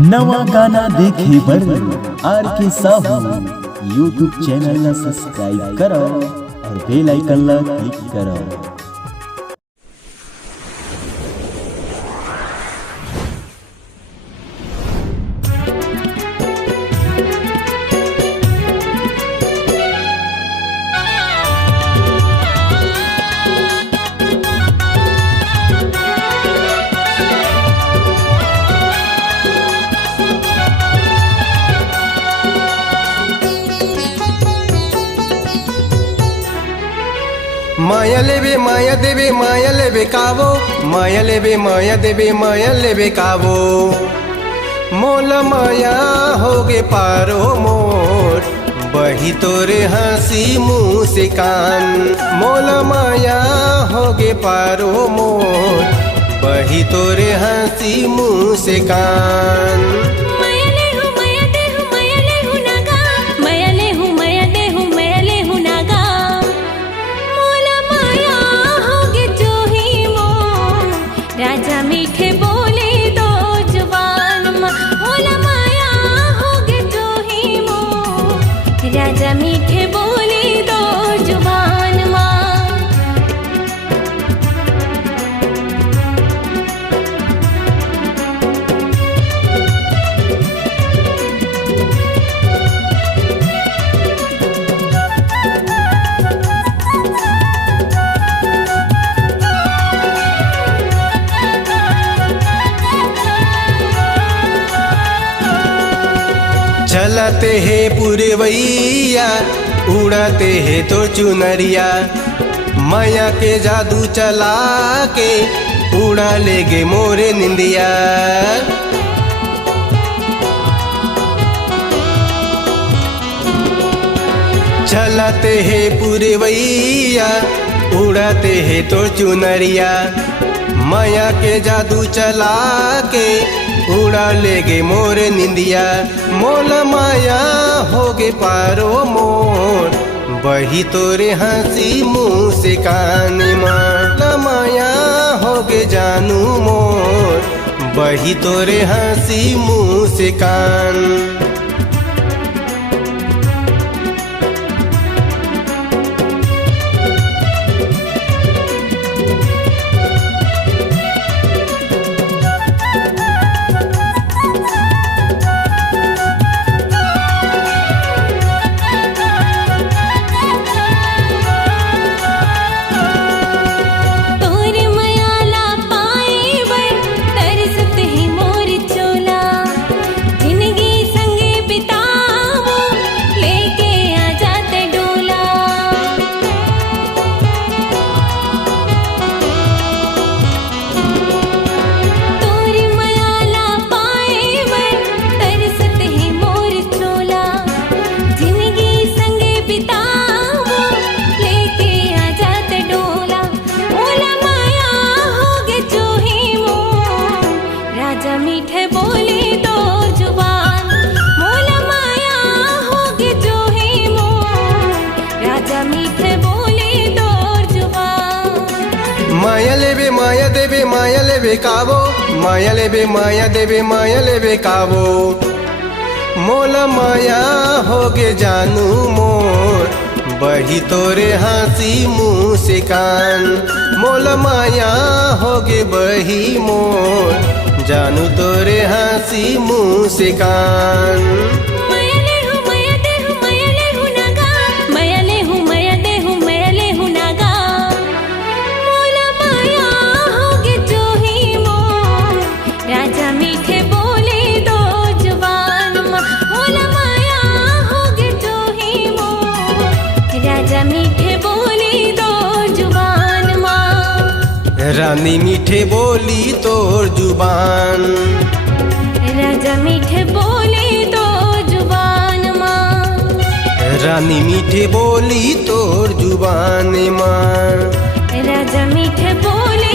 नवा गाना देखे बर आर के साहू यूट्यूब चैनल ला सब्सक्राइब करो और बेल आइकन ला क्लिक करो। माया लेबे माया देबे माया लेबे कावो, माया लेबे माया देबे माया लेबे कावो। मोल माया होगे पारो मोर, बही तोरे हंसी मुँह से कान। मोल माया होगे पारो मोर, बही तोरे हंसी मुँह से कान। राजा मीठे बोले दो जुबान माँ, भोला माया होगे जो ही मोर। राजा मीठे बोले दो जुबान माँ। चलते हैं पुरवैया, उड़ाते हैं तो चुनरिया। माया के जादू चला के उड़ा ले गे मोरे निंदिया। चलते हैं पुरवैया, उड़ाते हैं तो चुनरिया। माया के जादू चला के उड़ा ले गे मोरे निंदिया। मोल माया होगे पारो मोर, बही तोरे हंसी मुँह से कान। मोल माया होगे जानू मोर, बही तोरे हंसी मुँह से कान। मीठे बोले दो जुबान, भोला माया होगे जो ही मोर। राजा मीठे बोले दो जुबान। माया लेबे माया देबे माया लेबे कावो, माया लेबे माया देबे माया लेबे कावो। मोल माया होगे जानू मोर, बही तोरे हंसी मुँह से कान। मोल माया होगे बही मोर, जानू तोरे हंसी मुँह से कान। राजा मीठे बोले दो जुबान माँ, भोला माया होगे जो ही मोर। राजा मीठे बोले दो जुबान माँ। रानी मीठे बोली तोर जुबान। राजा मीठे बोले दो जुबान माँ। रानी मीठे बोली तोर जुबान माँ। राजा मीठे बोले